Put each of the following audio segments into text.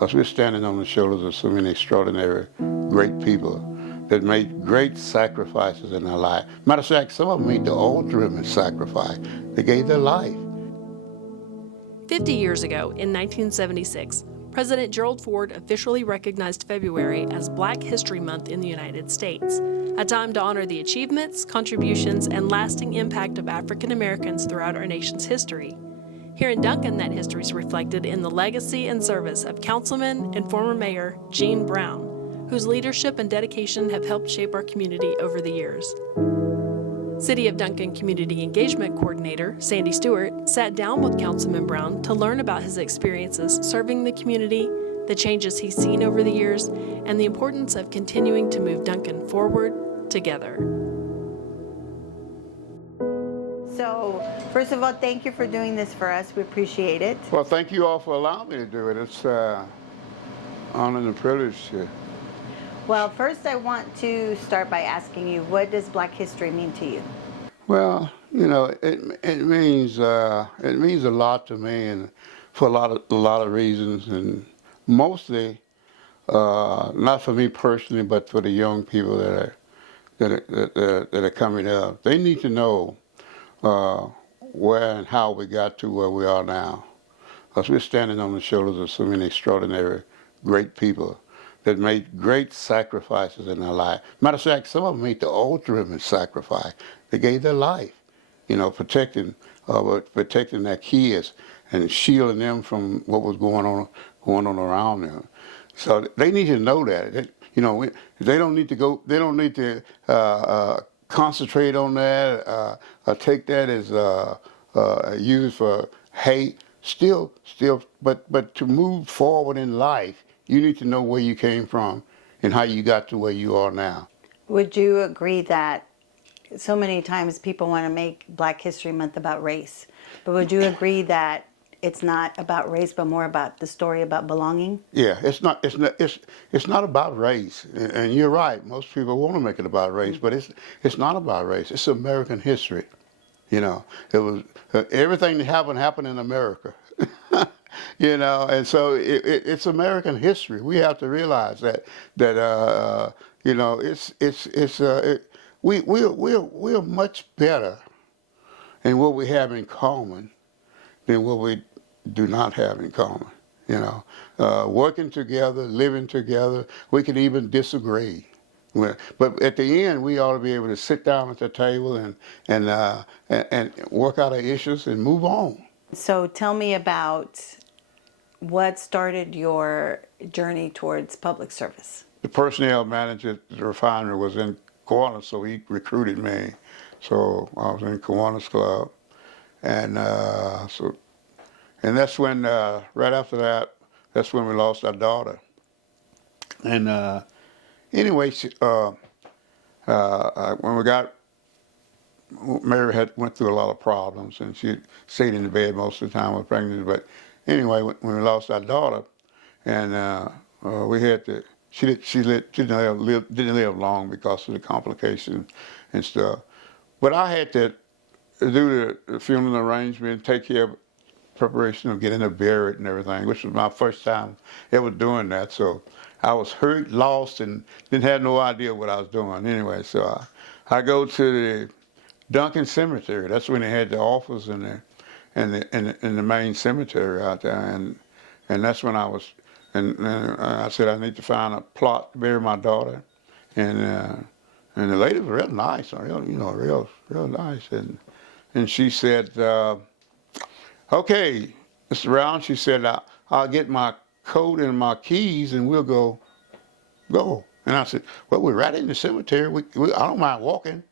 because we're standing on the shoulders of so many extraordinary, great people that made great sacrifices in their life. Matter of fact, some of them made the ultimate sacrifice. They gave their life. 50 years ago, in 1976, President Gerald Ford officially recognized February as Black History Month in the United States, a time to honor the achievements, contributions, and lasting impact of African Americans throughout our nation's history. Here in Duncan, that history is reflected in the legacy and service of Councilman and former Mayor Gerald Brown, whose leadership and dedication have helped shape our community over the years. City of Duncan Community Engagement Coordinator Sandy Stewart sat down with Councilman Brown to learn about his experiences serving the community, the changes he's seen over the years, and the importance of continuing to move Duncan forward together. So, first of all, thank you for doing this for us. We appreciate it. Well, thank you all for allowing me to do it. It's honor and a privilege. Well, first I want to start by asking you, what does Black history mean to you? Well, you know, it means a lot to me, and for a lot of reasons, and mostly not for me personally, but for the young people that are coming up. They need to know where and how we got to where we are now, because we're standing on the shoulders of so many extraordinary, great people that made great sacrifices in their life. Matter of fact, some of them made the ultimate sacrifice. They gave their life, you know, protecting their kids and shielding them from what was going on around them. So they need to know that. You know, they don't need to concentrate on that or take that as used for hate. Still, but to move forward in life, you need to know where you came from and how you got to where you are now. Would you agree that so many times people want to make Black History Month about race, but would you agree that it's not about race, but more about the story about belonging? Yeah, it's not about race, and you're right. Most people want to make it about race, but it's not about race. It's American history. You know, it was everything that happened in America. You know, and so it's American history. We have to realize that you know, we're much better in what we have in common than what we do not have in common. You know, working together, living together. We can even disagree, but at the end, we ought to be able to sit down at the table and work out our issues and move on. So tell me about what started your journey towards public service. The personnel manager at the refinery was in Kiwanis, so he recruited me. So I was in Kiwanis Club, and that's when right after that, that's when we lost our daughter. And anyway, when we got, Mary went through a lot of problems, and she stayed in the bed most of the time with pregnancy. But anyway, when we lost our daughter, and we had to, she didn't live long because of the complications and stuff. But I had to do the funeral arrangement, take care of preparation of getting her buried and everything, which was my first time ever doing that. So I was hurt, lost, and didn't have no idea what I was doing. Anyway, so I go to the Duncan Cemetery. That's when they had the office in the main cemetery out there, and that's when I was. And I said I need to find a plot to bury my daughter, and the lady was real nice, real nice, and she said, "Okay, Mr. Brown," she said, "I'll get my coat and my keys, and we'll go." And I said, "Well, we're right in the cemetery. I don't mind walking,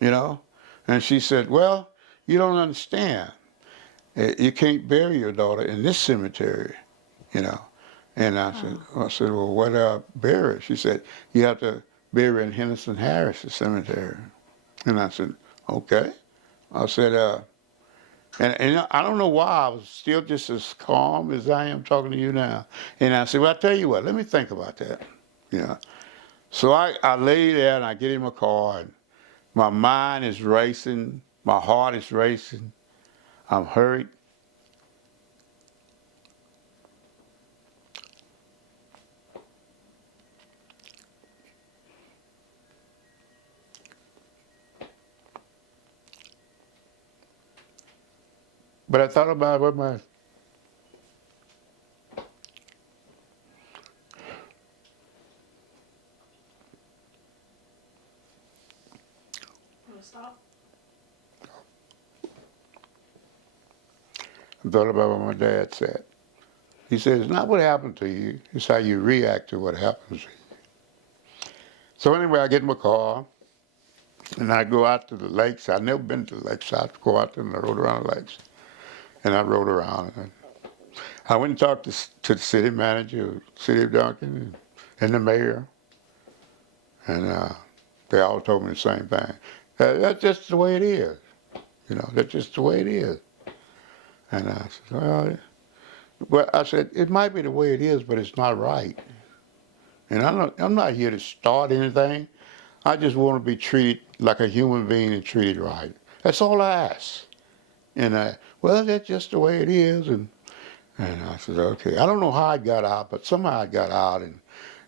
you know." And she said, "Well, you don't understand. You can't bury your daughter in this cemetery, you know." And I said, "Well, where do I bury her?" She said, "You have to bury her in Henderson Harris Cemetery." And I said, "Okay." I said, and I don't know why I was still just as calm as I am talking to you now. And I said, "Well, I tell you what, let me think about that." You know. So I lay there and I get in my car, and my mind is racing, my heart is racing, I'm hurt. But I thought about what my Stop. I thought about what my dad said. He said, it's not what happened to you, it's how you react to what happens to you. So anyway, I get in my car, and I go out to the lakes. I've never been to the lakes. I go out there and I rode around the lakes. And I rode around. And I went and talked to the city manager, city of Duncan, and the mayor. And they all told me the same thing. That's just the way it is. You know, that's just the way it is. And I said, well, I said, it might be the way it is, but it's not right. And I'm not here to start anything. I just want to be treated like a human being and treated right. That's all I ask. And well, that's just the way it is. And I said, okay. I don't know how I got out, but somehow I got out.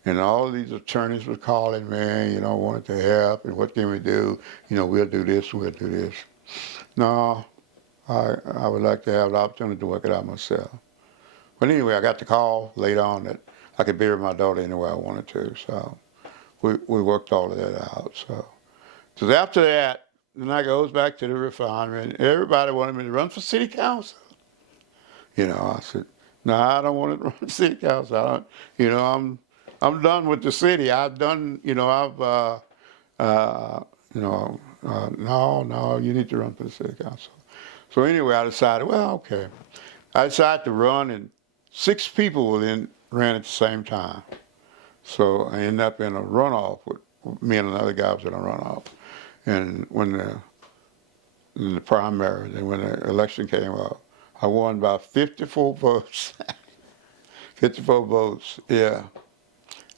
And all these attorneys were calling me, you know, wanted to help. And what can we do? You know, we'll do this, we'll do this. No, I would like to have the opportunity to work it out myself. But anyway, I got the call later on that I could bury my daughter anywhere I wanted to. So we worked all of that out. So after that, then I goes back to the refinery, and everybody wanted me to run for city council. You know, I said, no, I don't want to run for city council. I don't, you know, I'm done with the city. I've done, you know, no, you need to run for the city council. So anyway, I decided, well, okay. I decided to run, and 6 people then ran at the same time. So I ended up in a runoff with me and another guy was in a runoff. And in the primary, then when the election came up, I won by 54 votes. 54 votes, yeah.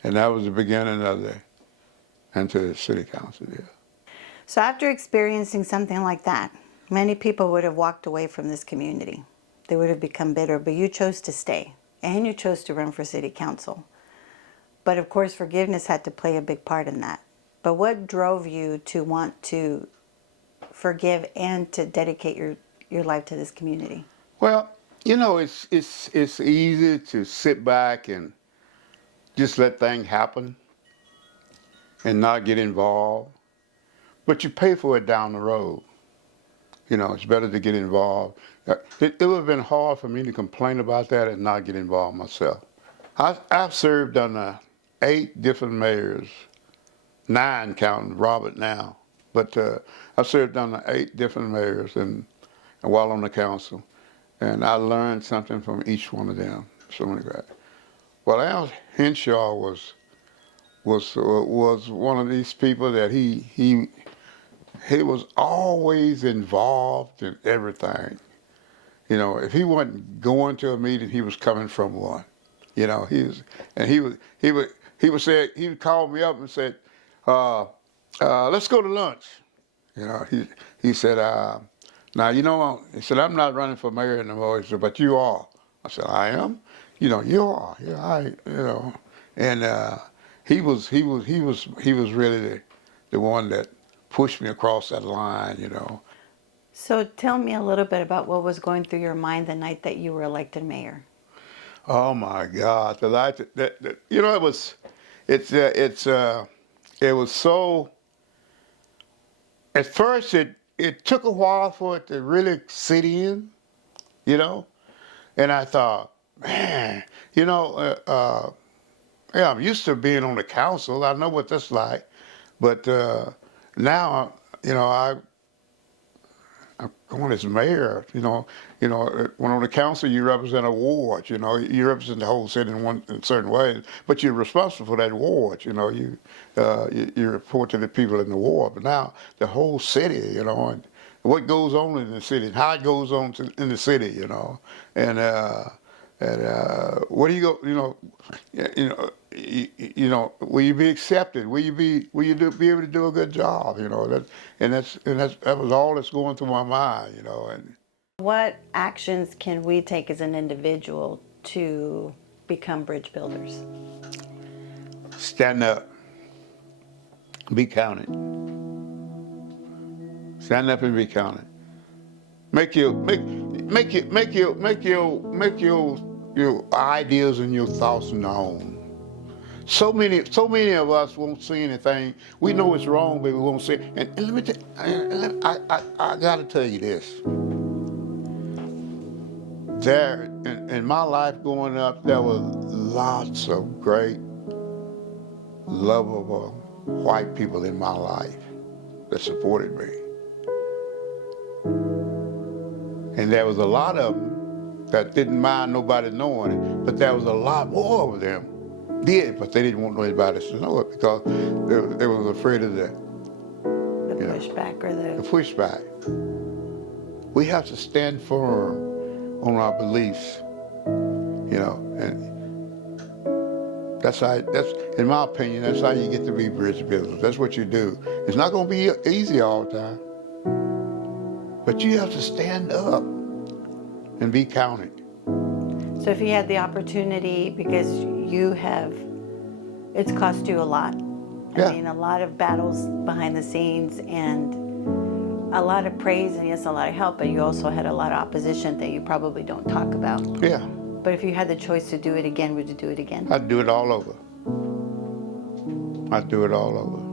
And that was the beginning of into the city council, yeah. So after experiencing something like that, many people would have walked away from this community. They would have become bitter, but you chose to stay, and you chose to run for city council. But of course, forgiveness had to play a big part in that. But what drove you to want to forgive and to dedicate your life to this community? Well, you know, it's easy to sit back and just let things happen and not get involved. But you pay for it down the road. You know, it's better to get involved. It would have been hard for me to complain about that and not get involved myself. I've served under 8 different mayors, 9 counting Robert now. But I served under 8 different mayors and while on the council. And I learned something from each one of them. So many guys. Well, Al Henshaw was one of these people that he was always involved in everything. You know, if he wasn't going to a meeting, he was coming from one. You know, he would call me up and said, let's go to lunch. You know, he said, now, you know, he said, I'm not running for mayor anymore. He said, but you are. I said, I am? You know, you are. Yeah, you know. And he was really the one that pushed me across that line, you know. So tell me a little bit about what was going through your mind the night that you were elected mayor. Oh my God, the night that you know, it was so. At first, it took a while for it to really sit in, you know, and I thought, man, you know, yeah, I'm used to being on the council. I know what that's like, but now, you know, I'm going as mayor. You know, when on the council you represent a ward. You know, you represent the whole city in certain ways, but you're responsible for that ward. You know, you report to the people in the ward. But now the whole city, you know, and what goes on in the city, and how it goes on in the city, you know, and where do you go? You know, will you be accepted? Will you be able to do a good job? You know, that was all that's going through my mind. You know, and What actions can we take as an individual to become bridge builders? stand up, be counted. Stand up and be counted. your ideas and your thoughts known. So many of us won't see anything. We know it's wrong, but we won't see it. And let me I gotta tell you this. There, in my life growing up, there was lots of great, lovable white people in my life that supported me. And there was a lot of them that didn't mind nobody knowing it, but there was a lot more of them did, but they didn't want anybody to know it because they was afraid of the pushback or the pushback. We have to stand firm on our beliefs, and that's in my opinion, that's how you get to be bridge builders. That's what you do. It's not going to be easy all the time, but you have to stand up and be counted. So if you had the opportunity, because it's cost you a lot. I mean, a lot of battles behind the scenes and a lot of praise and yes, a lot of help, but you also had a lot of opposition that you probably don't talk about. Yeah. But if you had the choice to do it again, would you do it again? I'd do it all over. I'd do it all over.